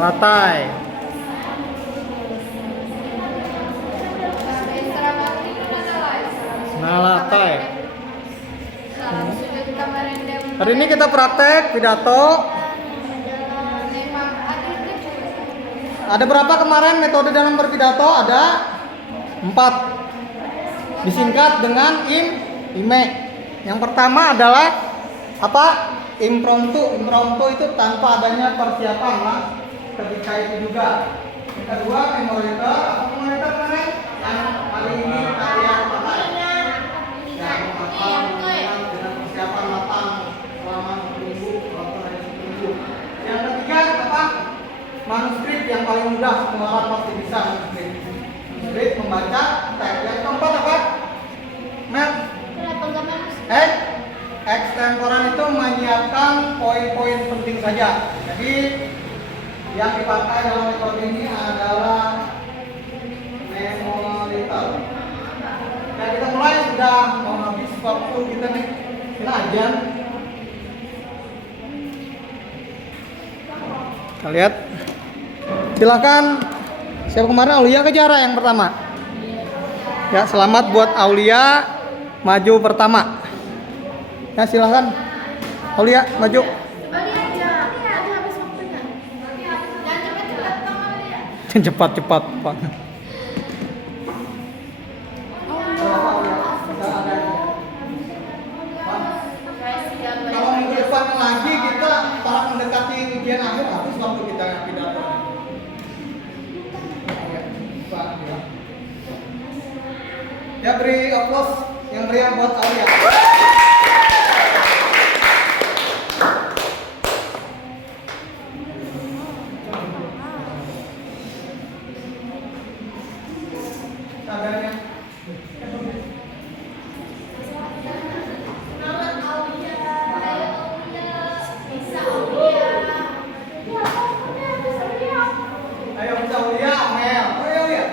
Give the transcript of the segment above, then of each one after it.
Alatai. Nalatai. Hari ini kita praktek pidato. Ada berapa kemarin metode dalam berpidato? Ada 4. Disingkat dengan IME. Yang pertama adalah apa? Impromptu. Impromptu itu tanpa adanya persiapan lah. Ketika itu juga. Yang kedua memoriter. Apa memoriter kemarin? Yang hari ini kalian pakai. Yang matang dengan persiapan matang selama 1 minggu atau hanya 1 minggu. Yang ketiga apa? Manuskrip yang paling mudah, semua orang pasti bisa manuskrip. Manuskrip membaca teks. Yang keempat apa? Extemporan itu menyiapkan poin-poin penting saja. Jadi yang dipakai dalam metode ini adalah memoriter. Dan kita mulai, sudah mau habis waktu kita nih. Kita ajan. Kita lihat. Silakan. Siapa kemarin? Aulia Kejara yang pertama. Ya, selamat buat Aulia maju pertama. Ya, silakan. Aulia maju. Cepat-cepat, Pak. Kalau minggu depan lagi kita para mendekati ujian akhir, habis waktu kita pidato. Ya, beri applause yang meriah buat Aulia. Sadarnya. Ayo bisa Aulia, Mel. Ayo Aulia.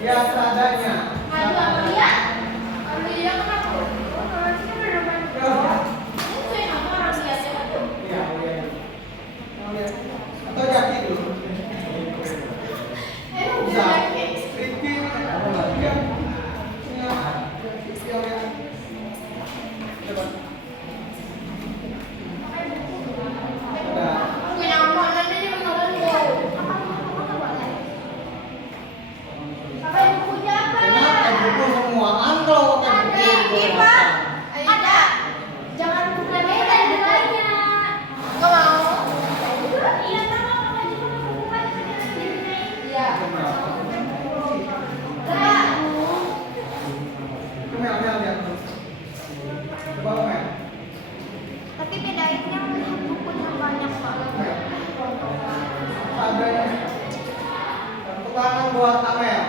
Ya, seadanya. Atau jaki dulu. Bisa. Riki. Tapi bedainnya melihat bukunya banyak banget. Tepuk tangan buat Amel.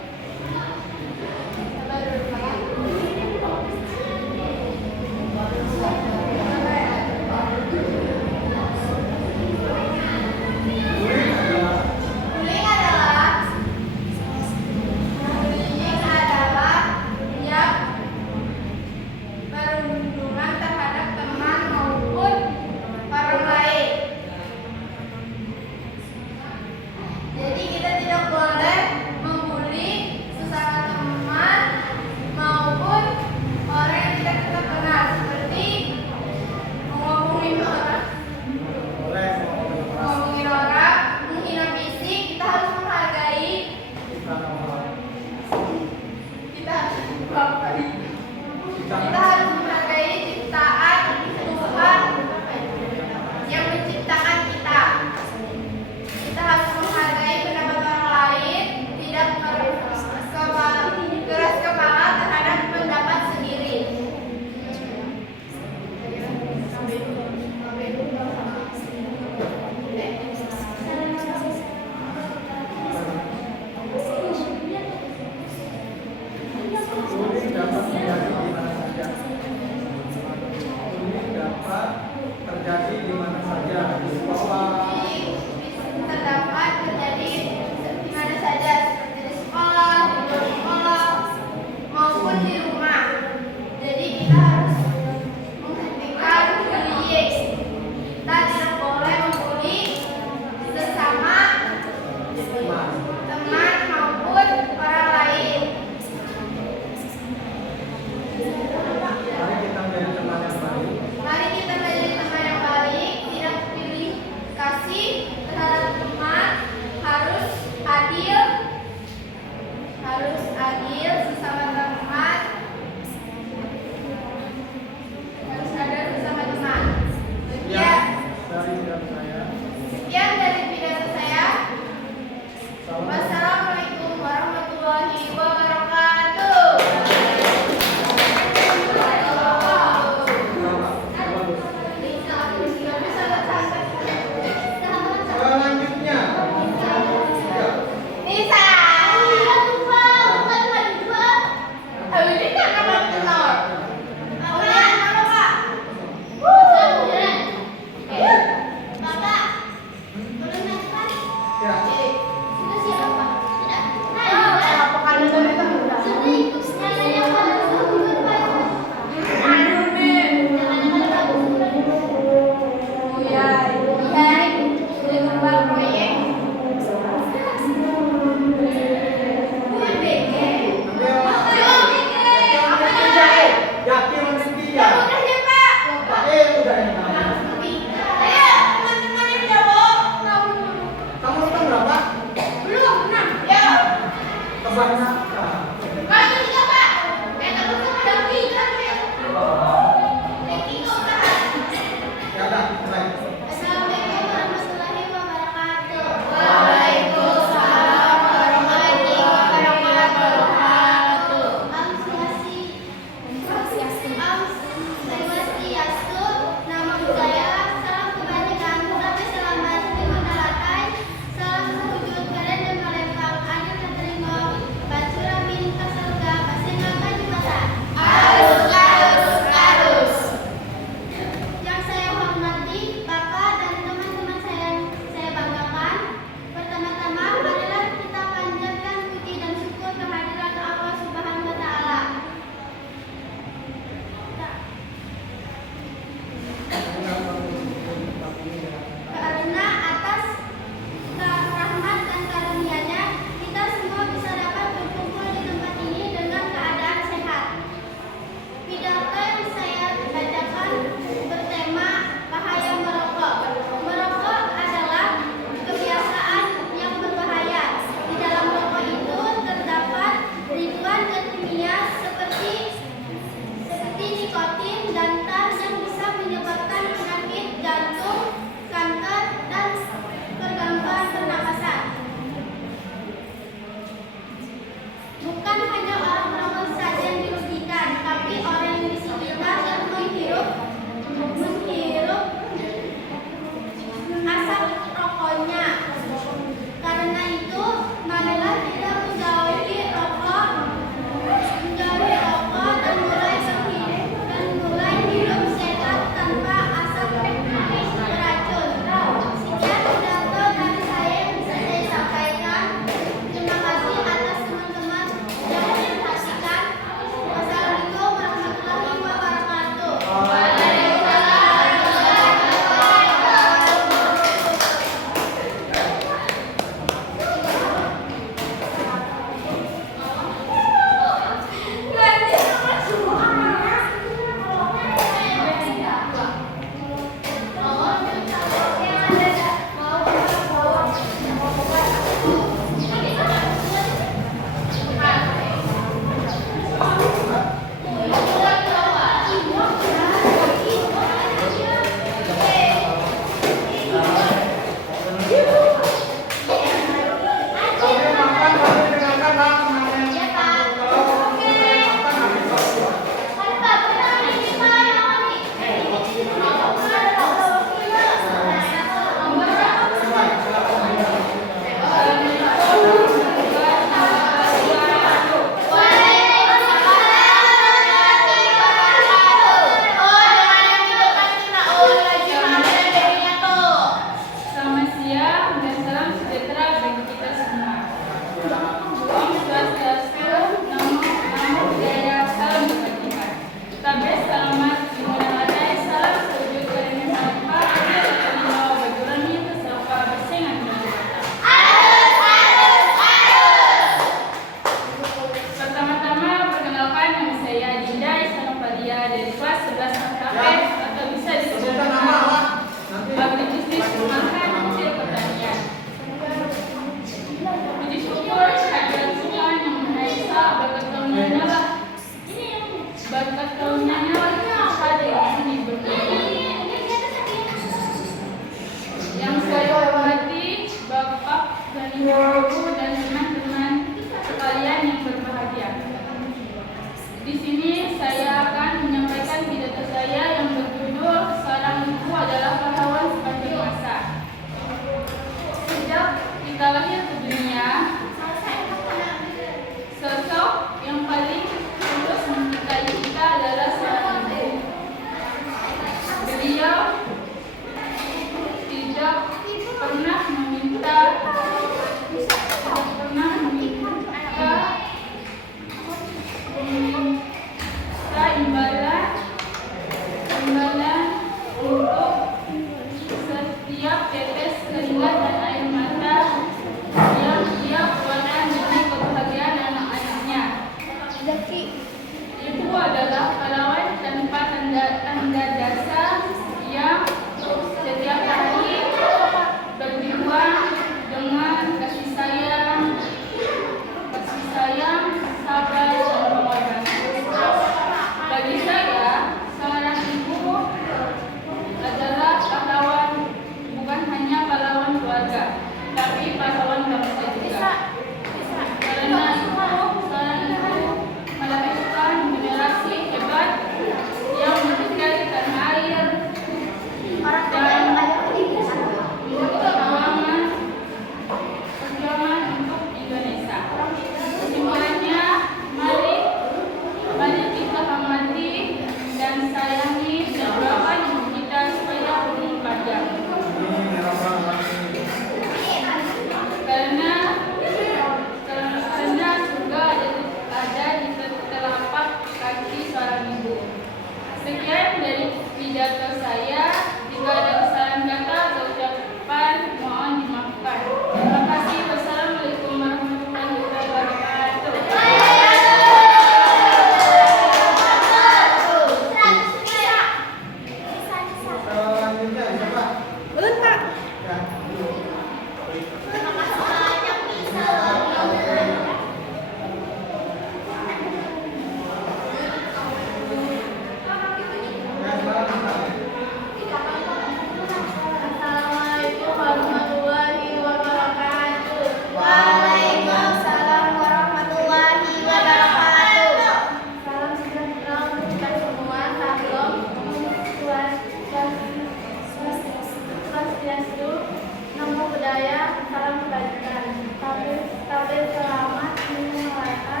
Kabeh selamat menyuarakan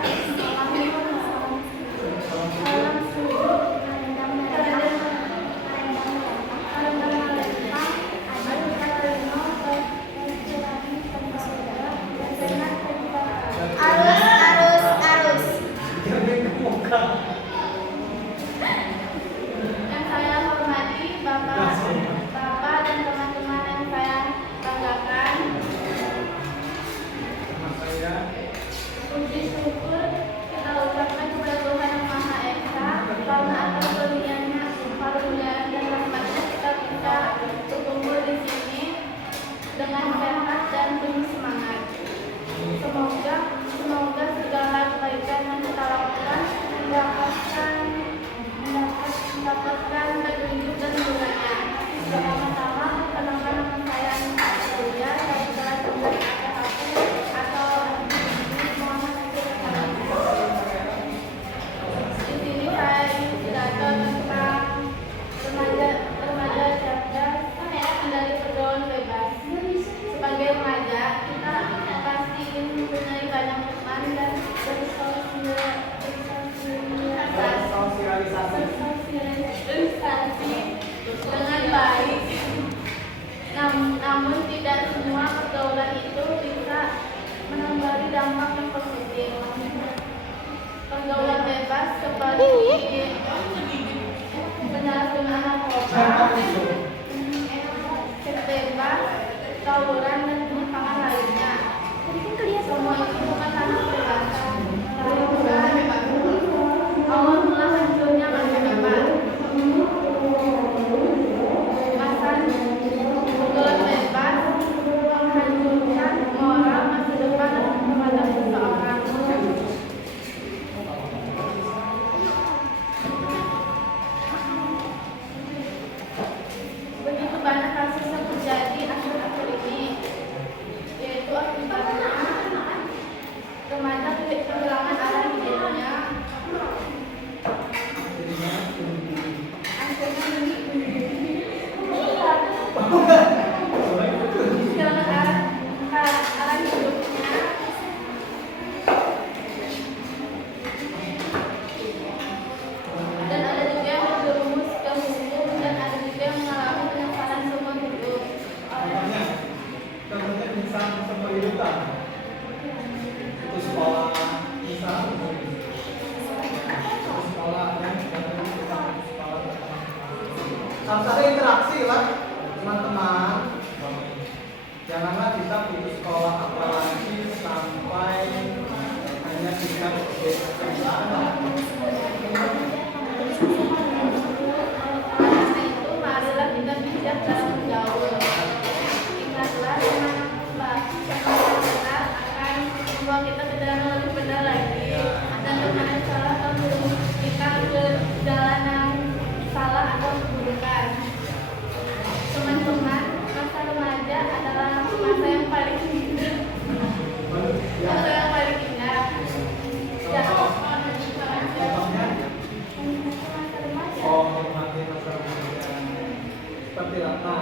salam sujud rendang melempang adil katrino arus. Yang saya hormati Bapak dan teman-teman yang saya banggakan. Puji syukur kita ucapkan kepada Tuhan Yang Maha Esa karena atas karunia dan rahmatnya kita bisa berkumpul di sini dengan sehat dan penuh semangat. Semoga segala kebaikan yang kita lakukan mendapatkan petunjuk dan gunanya. Pertama-tama perkenalkan nama saya Anissa Julia dari kelas 11 APHP atau Muhammad Hafiz. Di sini saya ingin pidato tentang remaja cerdas dari pergaulan bebas. Sebagai remaja, kita pasti ingin mempunyai banyak teman dan bersosialisasi dengan baik. Namun tidak semua pergaulan itu bisa memberi dampak yang positif. Pergaulan bebas seperti penyalahgunaan narkoba, seks bebas, tawuran dan penyimpangan lainnya. Semua itu bukan tanah privasi. Allah telah hancurnya masa depan. Pergaulan bebas menghancurkan moral masa depan kepada seseorang. Begitu banyak kasus yang terjadi akhir-akhir ini, yaitu akibatnya remaja kehilangan arah hidupnya, arah hidupnya, dan ada juga yang terjerumus ke hukum, dan ada juga yang mengalami penyesalan seumur hidup. Contohnya bisa kehidupan itu sekolah harus ada interaksi lah teman-teman. Janganlah kita putus sekolah apalagi sampai hanya tingkat Karena itu marilah kita bijak dalam bergaul. Ingatlah teman kita akan membawa kita ke jalan yang lebih benar lagi, dan teman yang salah akan menjerumus kita ke jalan yang salah atau keburukan. Teman-teman, masa remaja adalah masa yang paling indah. Masa yang paling indah. hormati masa remaja seperti apa?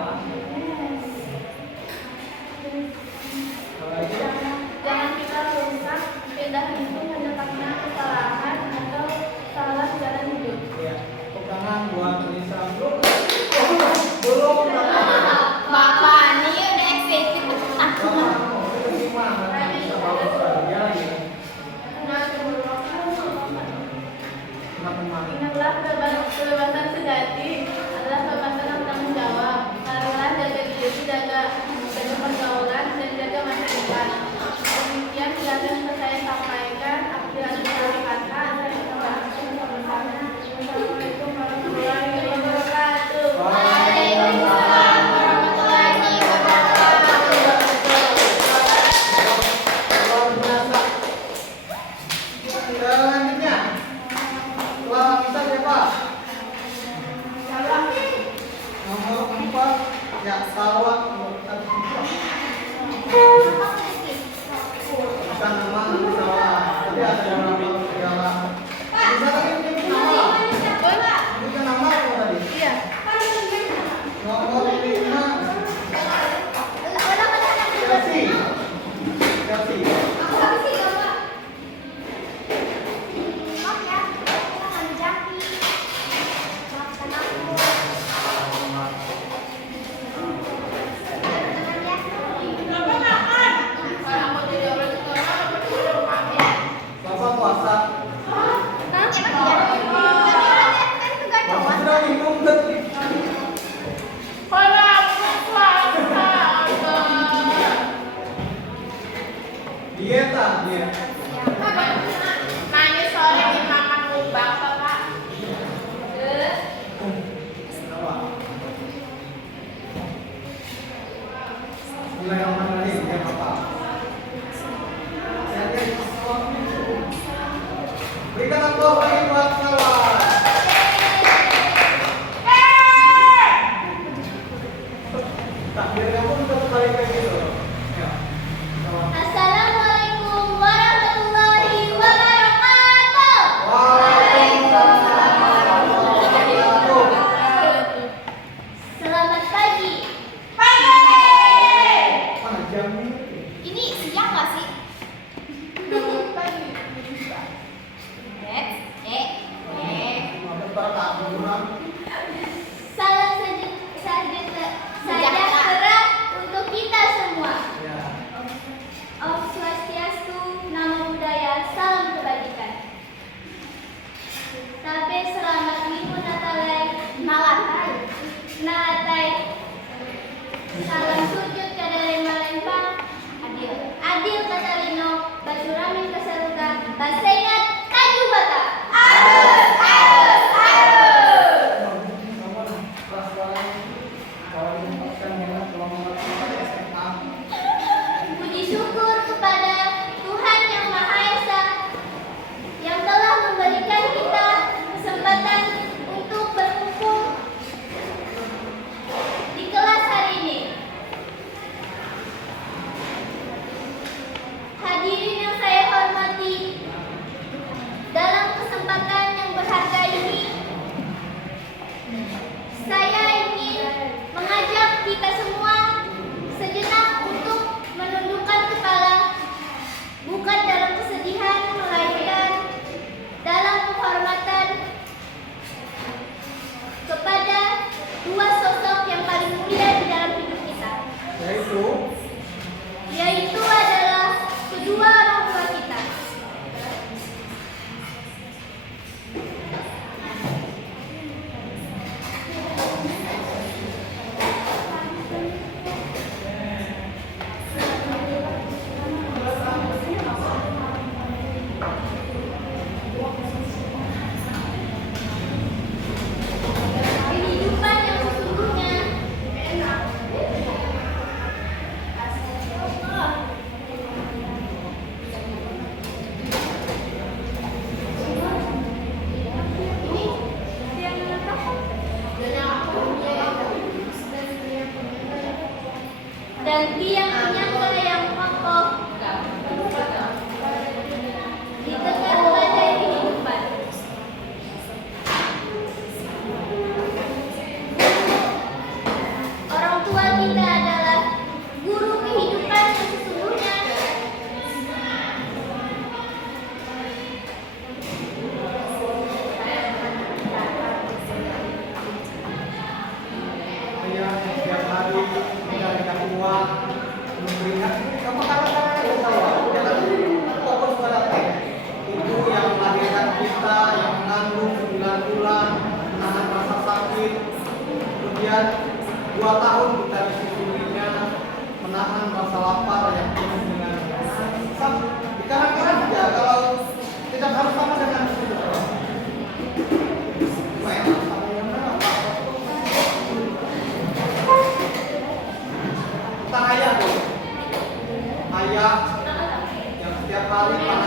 Jangan kita rusak pindah itu hanya karena kesalahan atau salah jalan hidup. Ya, pegangan buat Nisa belum Bapak ini udah eksekutif Ingatlah kebebasan sejati adalah kebebasan yang bertanggung jawab. Marilah jaga diri, jaga pergaulan, dan jaga masa depan. Demikian yang saya sampaikan. Apabila ada salah kata, saya minta maaf sebesar-besarnya. Assalamualaikum warahmatullahi wabarakatuh. Waalaikumsalam warahmatullahi wabarakatuh. luar biasa. Selanjutnya kelas kita siapa? Nomor 4 ya, Salwa. Bukan nama Salwa, tapi ada nama segala. Bisa tadi ini nama. Bukan nama apa tadi? Iya. Nomor 5 Chelsea. hadir. Nanti sore dimakan lubang, Pak. Bismillahirrahmanirrahim ya Bapak. Berikan aplaus lagi buat kawan. Takbir kamu untuk kembali ke gitu. Ya. Assalamualaikum warahmatullahi wabarakatuh. Waalaikumsalam warahmatullahi wabarakatuh. Selamat pagi. Mana jamnya? Ini siang nggak sih? Ada peraturan. Salam sejahtera untuk kita semua. Ya. Om Swastiastu, Namo Buddhaya, salam kebajikan. Tabe selamat minggu Nalatai. Salam sujud kadare malempang. Adil Katalino, Bacuramin Kasaruga, Basengat Kaju Bata. Puji syukur kepada Tuhan Yang Maha Esa yang telah memberikan kita kesempatan untuk berkumpul di kelas hari ini. Hadirin yang saya hormati, dalam kesempatan yang berharga ini, saya ingin mengajak kita semua sejenak untuk menundukkan kepala, bukan dalam kesedihan, melainkan dalam penghormatan kepada dua sosok yang paling mulia di dalam hidup kita, yaitu adalah kedua orang tua kita. Kehidupan yang sesungguhnya dan tiang penyangga yang kokoh di tengah badai kehidupan. Orang tua kita adalah guru kehidupan yang sesungguhnya. Ayah setiap hari menjadikan uang memberikan kamu katakan ke saya jangan fokus pada teks. Ibu yang melahirkan kita, yang mengandung 9 bulan, menahan rasa sakit, kemudian 2 tahun kita disusurinya, menahan rasa lapar yang penuh dengan dikarenakan saja kalau tidak harus sama dengan itu. Ayah yang setiap hari panas